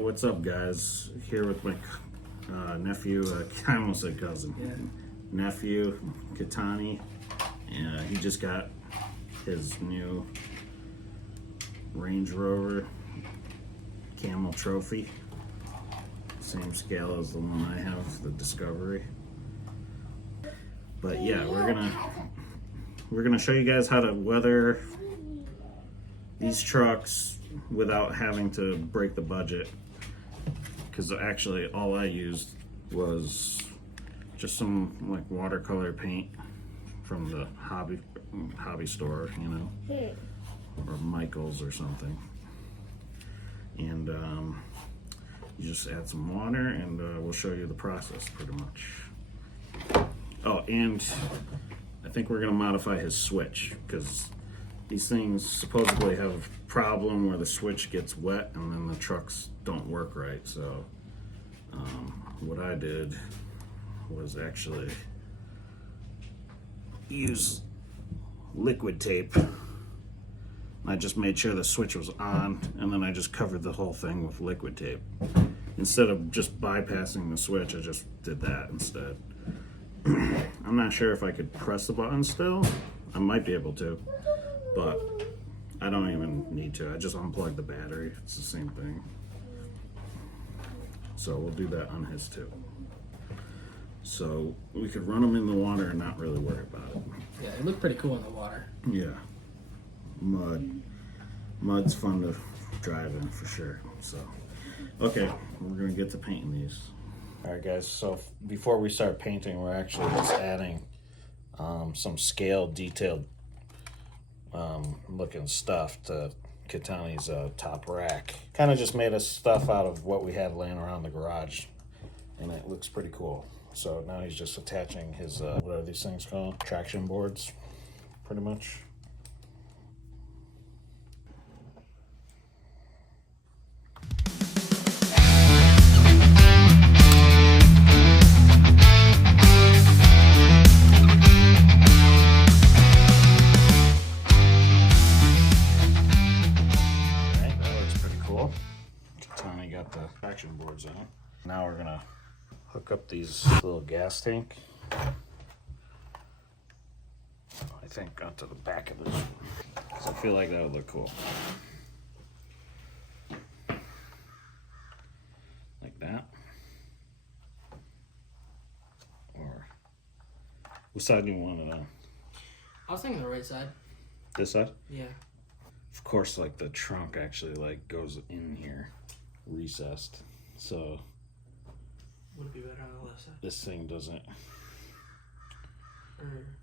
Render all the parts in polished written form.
What's up, guys? Here with my nephew, I almost said cousin. Yeah. Nephew, Kittaneys. He just got his new Range Rover Camel trophy. Same scale as the one I have, the Discovery. But yeah, we're gonna show you guys how to weather these trucks without having to break the budget. Because actually all I used was just some like watercolor paint from the hobby store, you know, or Michael's or something. And you just add some water and we'll show you the process pretty much. Oh, and I think we're gonna modify his switch because these things supposedly have a problem where the switch gets wet and then the trucks don't work right. So what I did was actually use liquid tape. I just made sure the switch was on and then I just covered the whole thing with liquid tape. Instead of just bypassing the switch, I just did that instead. I'm not sure if I could press the button still. I might be able to, but I don't even need to. I just unplug the battery. It's the same thing. So we'll do that on his too. So we could run them in the water and not really worry about it. Yeah, it looked pretty cool in the water. Yeah. Mud's fun to drive in for sure. So, okay, we're gonna get to painting these. All right, guys, so before we start painting, we're actually just adding some scale detailed looking stuff to Kittaneys' top rack. Kind of just made us stuff out of what we had laying around the garage, and it looks pretty cool. So now he's just attaching his, what are these things called? Traction boards, pretty much. Got the traction boards on. Now we're gonna hook up these little gas tank, I think, onto the back of this, because I feel like that would look cool. Like that. Or what side do you want it on? I was thinking the right side. This side? Yeah. Of course, like the trunk actually like goes in here, recessed, so would it be better on the left side? This thing doesn't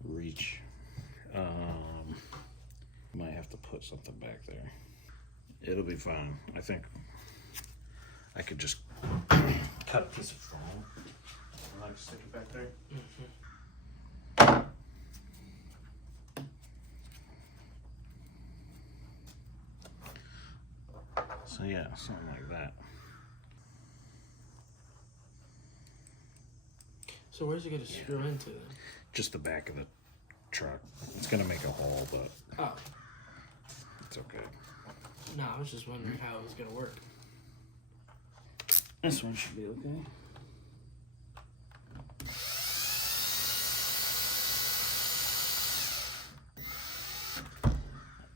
reach. Might have to put something back there. It'll be fine. I think I could just cut a piece of foam and like stick it back there. So yeah, something like that. So where's it gonna screw into then? Just the back of the truck. It's gonna make a hole, but it's okay. No, I was just wondering how it was gonna work. This one should be okay.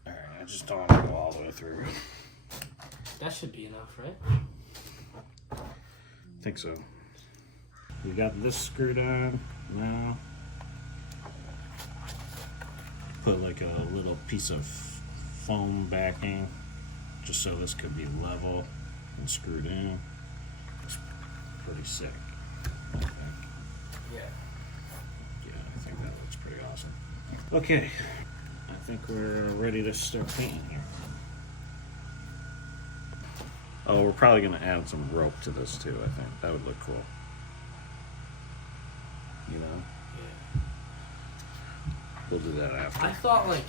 Alright, I just don't want to go all the way through. That should be enough, right? I think so. We got this screwed on now. Put like a little piece of foam backing just so this could be level and screwed in. It's pretty sick, I think. Yeah. Yeah, I think that looks pretty awesome. Okay, I think we're ready to start painting here. Oh, we're probably going to add some rope to this too, I think. That would look cool. You know? Yeah. We'll do that after. I thought like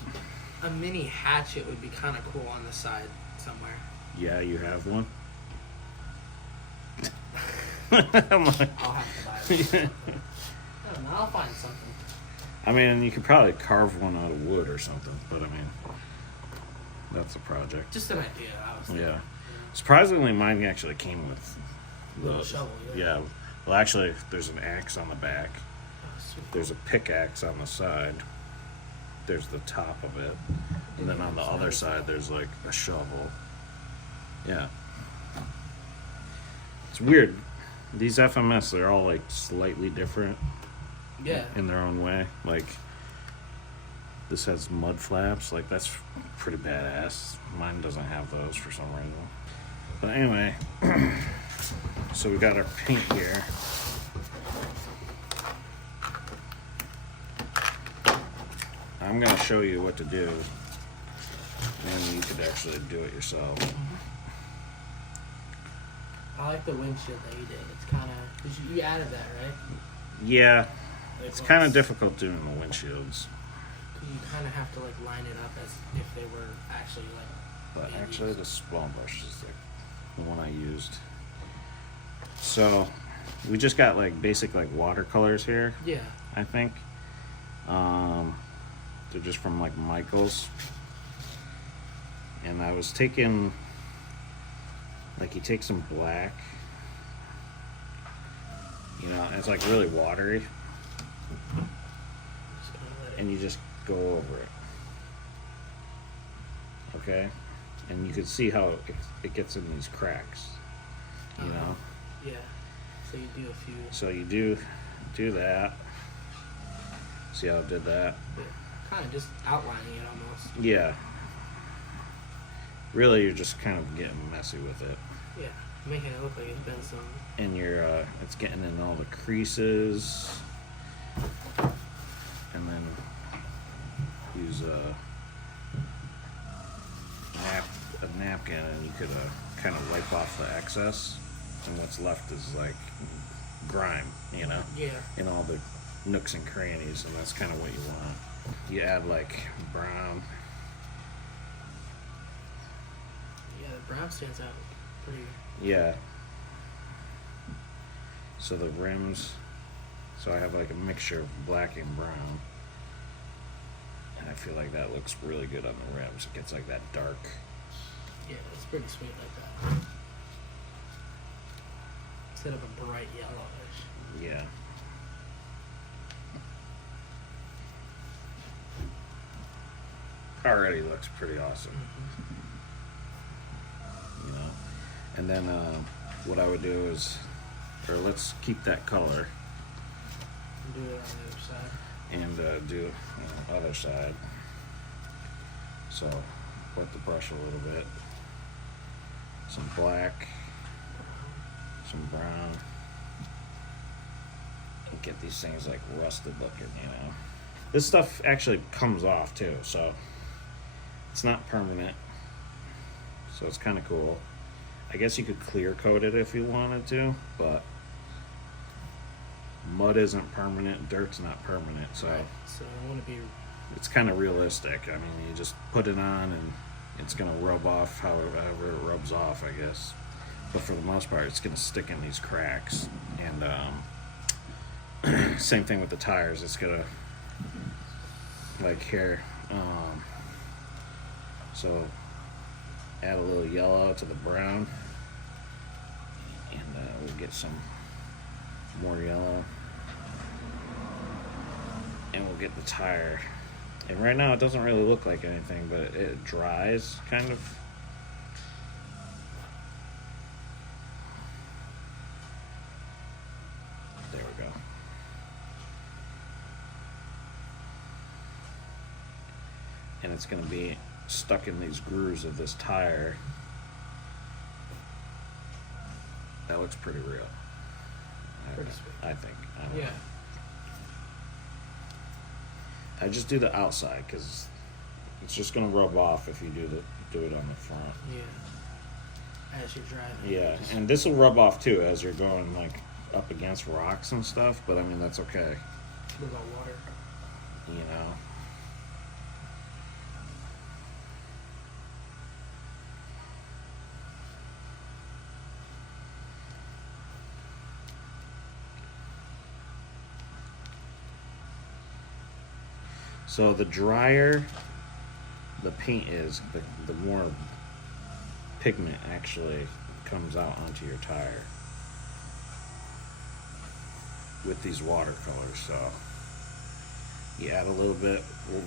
a mini hatchet would be kind of cool on the side somewhere. Yeah, you have one? I'm like, I'll have to buy it. I don't know, I'll find something. I mean, you could probably carve one out of wood or something, but I mean, that's a project. Just an idea, I was thinking. Yeah. Surprisingly, mine actually came with Little shovel, yeah. Well, actually, there's an axe on the back. Oh, sweet. There's a pickaxe on the side. There's the top of it. And then on the other side, there's like a shovel. Yeah. It's weird. These FMS, they're all like slightly different. Yeah. In their own way. Like, this has mud flaps. Like, that's pretty badass. Mine doesn't have those for some reason. But anyway, so we got our paint here. I'm going to show you what to do. And you could actually do it yourself. I like the windshield that you did. It's kind of... You added that, right? Yeah. Like, It's kind of difficult doing the windshields. You kind of have to like line it up as if they were actually like... But actually, the small brush is like the one I used. So, we just got like basic like watercolors here. Yeah. I think. They're just from like Michael's. And I was taking, like, you take some black, you know, and it's like really watery, and you just go over it, okay? And you can see how it gets in these cracks, you know? Yeah. So you do a few... So you do that. See how I did that? Yeah. Kind of just outlining it almost. Yeah. Really, you're just kind of getting messy with it. Yeah, making it look like it's been some... And you're, it's getting in all the creases. And then use a napkin, and you could kind of wipe off the excess. And what's left is like grime, you know? Yeah. In all the nooks and crannies, and that's kind of what you want. You add like brown. Yeah, the brown stands out pretty... Yeah. So the rims, so I have like a mixture of black and brown. And I feel like that looks really good on the rims. It gets like that dark. Yeah, it's pretty sweet like that. Instead of a bright yellowish. Yeah. Already looks pretty awesome. You know? And then what I would do is, or let's keep that color. Do it on the other side. And do other side. So wet the brush a little bit. Some black, some brown, and get these things like rusted looking, you know. This stuff actually comes off too, so it's not permanent. So it's kind of cool. I guess you could clear coat it if you wanted to, but mud isn't permanent, dirt's not permanent, so Right. So I want to be... it's kind of realistic. I mean, you just put it on and it's gonna rub off however it rubs off, I guess. But for the most part, it's gonna stick in these cracks. And same thing with the tires. It's gonna, like here. So add a little yellow to the brown, and we'll get some more yellow, and we'll get the tire. And right now it doesn't really look like anything, but it dries kind of. There we go. And it's going to be stuck in these grooves of this tire. That looks pretty real. Pretty sweet. I think. I don't know. Yeah. I just do the outside because it's just gonna rub off if you do it on the front. Yeah. As you're driving. Yeah, and this will rub off too as you're going like up against rocks and stuff. But I mean that's okay. What about water? You know. So the drier the paint is, the more pigment actually comes out onto your tire with these watercolors. So you add a little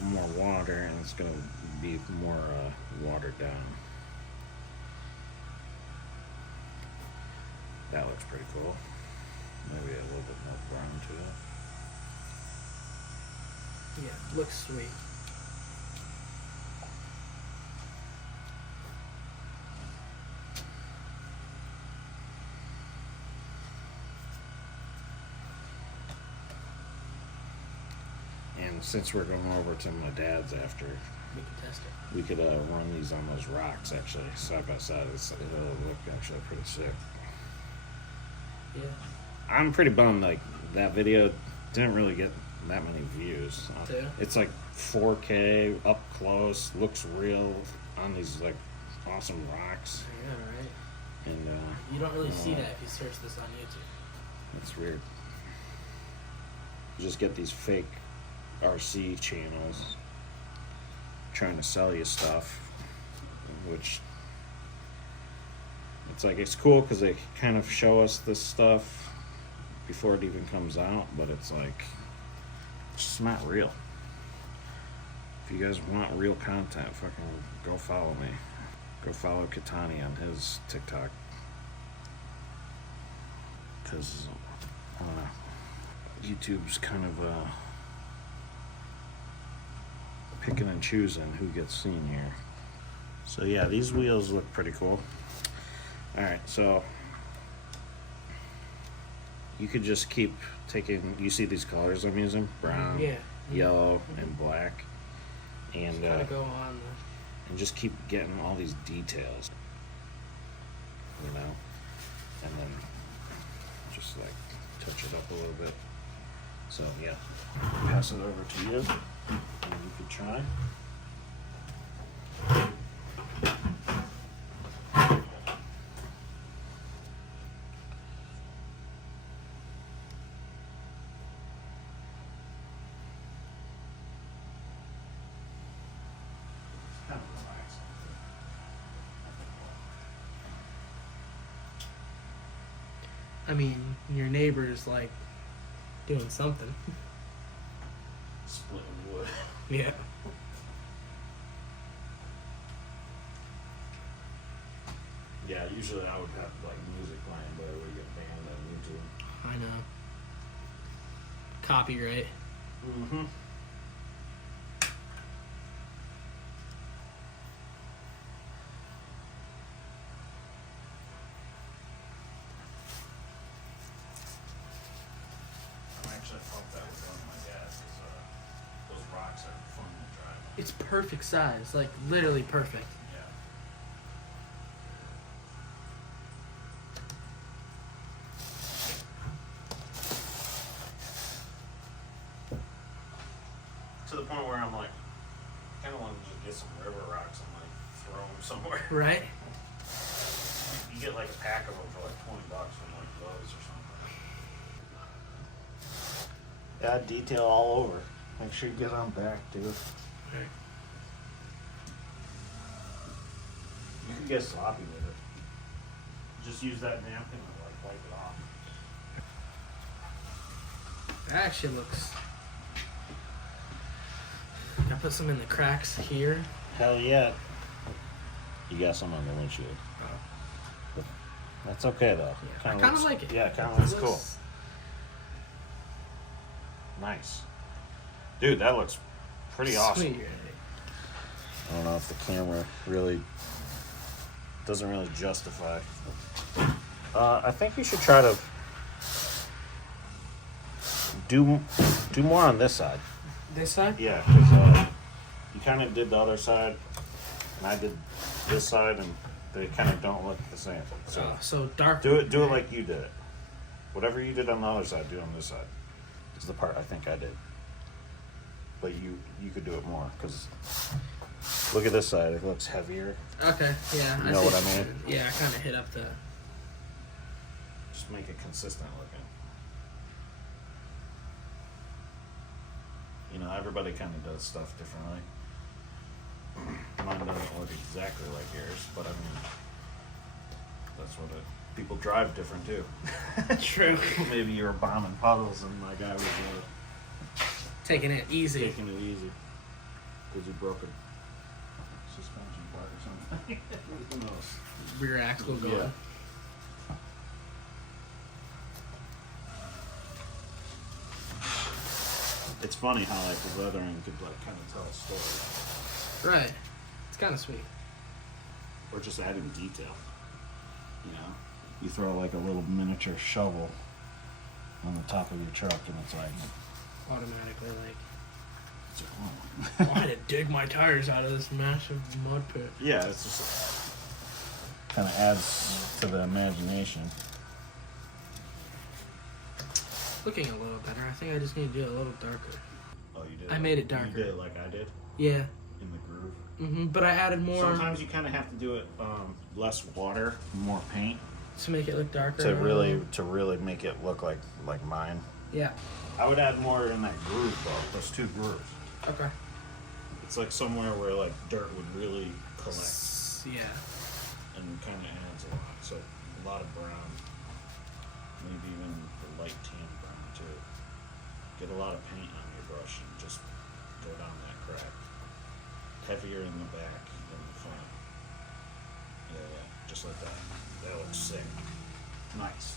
more water and it's going to be more watered down. That looks pretty cool. Maybe a little bit more brown to it. Yeah, looks sweet. And since we're going over to my dad's after, We can test it. we could run these on those rocks actually, side by side. It'll look actually pretty sick. Yeah. I'm pretty bummed, like, that video didn't really get that many views. Yeah. It's like 4K, up close, looks real on these, like, awesome rocks. Yeah, right. And, You don't really see that if you search this on YouTube. that's weird. You just get these fake RC channels trying to sell you stuff, which it's cool because they kind of show us this stuff before it even comes out, but it's like, it's just not real. If you guys want real content, fucking go follow me. Go follow Kittaneys on his TikTok, because YouTube's kind of picking and choosing who gets seen here. So yeah, these wheels look pretty cool. Alright, so you could just keep taking, you see these colors I'm using? Brown, Yeah. yellow, and black. And Just gotta go on the... and just keep getting all these details, you know, and then just like touch it up a little bit. So yeah, pass it over to you, and you could try. I mean, your neighbor's like doing something. Splitting wood. Yeah. Yeah, usually I would have like music playing, but I would get banned on YouTube. I know. Copyright. Mm-hmm. I'm actually pumped that we're going to my dad's because those rocks are fun to drive on. It's perfect size, like literally perfect. Yeah. To the point where I'm like, kind of want to just get some river rocks and like throw them somewhere. Right? You get like a pack of them for like $20 from like Lowe's or something. Add detail all over. Make sure you get on back, dude. Right. You can get sloppy with it. Just use that napkin and like wipe it off. That actually looks... I put some in the cracks here. Hell yeah. You got some on the windshield. But that's okay though. Yeah, I kinda like it. Yeah, kind of looks cool. Nice. Dude, that looks pretty awesome. Sweet. I don't know if the camera really doesn't really justify. I think you should try to do more on this side. This side? Yeah, because you kind of did the other side, and I did this side, and they kind of don't look the same. So So dark. do it like you did it. Whatever you did on the other side, do on this side. Is the part I think I did. But you could do it more, because look at this side. It looks heavier. Okay, yeah. You know what I see. mean? Yeah, I kind of hit up the... Just make it consistent looking. You know, everybody kind of does stuff differently. Mine doesn't look exactly like yours, but I mean, That's what people drive different too. True. Maybe you were bombing puddles and my guy was Taking it easy. taking it easy because he broke a suspension part or something. Who knows? Rear axle going. Yeah. It's funny how like the weathering could like kind of tell a story, Right. It's kind of sweet. or just adding detail. You know, you throw like a little miniature shovel on the top of your truck, and it's like, Automatically, like, oh. I had to dig my tires out of this massive mud pit. Yeah, it's just kind of adds to the imagination. Looking a little better. I think I just need to do it a little darker. Oh, you did. I made it darker. You did it like I did Yeah. in the groove. But I added more Sometimes you kind of have to do it less water, more paint to make it look darker. to really make it look like mine. Yeah. I would add more in that groove though. Those two grooves. Okay. It's like somewhere where like dirt would really collect Yeah. and kind of adds a lot. So a lot of brown, maybe even the light tan brown too. Get a lot of paint on your brush and just go down that crack. Heavier in the back than the front. Yeah, just like that. That looks sick. Nice.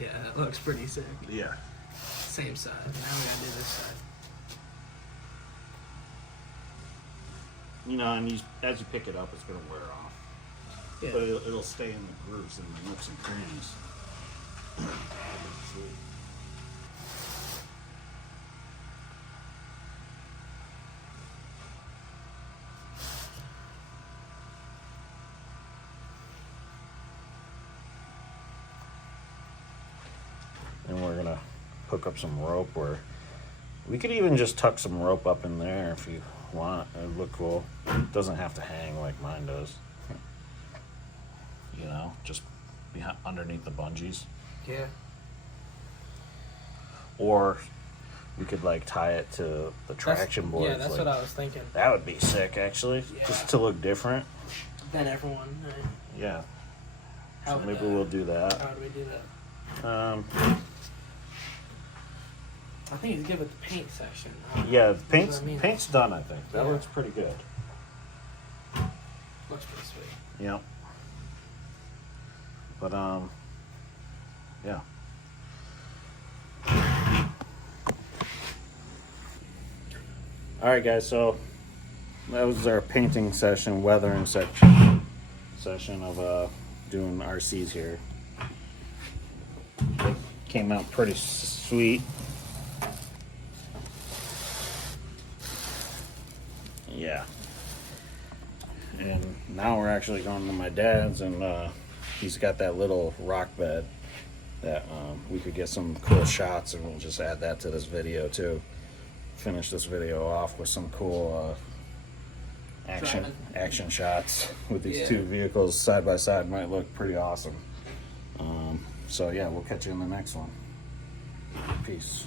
Yeah, that looks pretty sick. Yeah. Same side. Now we gotta do this side. You know, and as you pick it up, it's gonna wear off. Yeah. But it'll stay in the grooves and the nooks and crannies. Sweet. And we're gonna hook up some rope, or we could even just tuck some rope up in there if you want. It'd look cool. It doesn't have to hang like mine does. You know, just behind, underneath the bungees. Yeah. Or we could like tie it to the traction board. Yeah, that's like, what I was thinking. that would be sick, actually, Yeah. just to look different. Then everyone. Yeah. How So would, maybe we'll do that. How would we do that? I think it's good with the paint section. Yeah, That's paint's what I mean. paint's done. I think that Yeah. looks pretty good. Looks pretty sweet. Yeah. But yeah. All right, guys. So that was our painting session, weathering session of doing RCs here. It came out pretty sweet. Yeah. And now we're actually going to my dad's, and he's got that little rock bed that we could get some cool shots, and we'll just add that to this video too. Finish this video off with some cool action shots with these two vehicles side by side. Might look pretty awesome. So yeah, we'll catch you in the next one. Peace.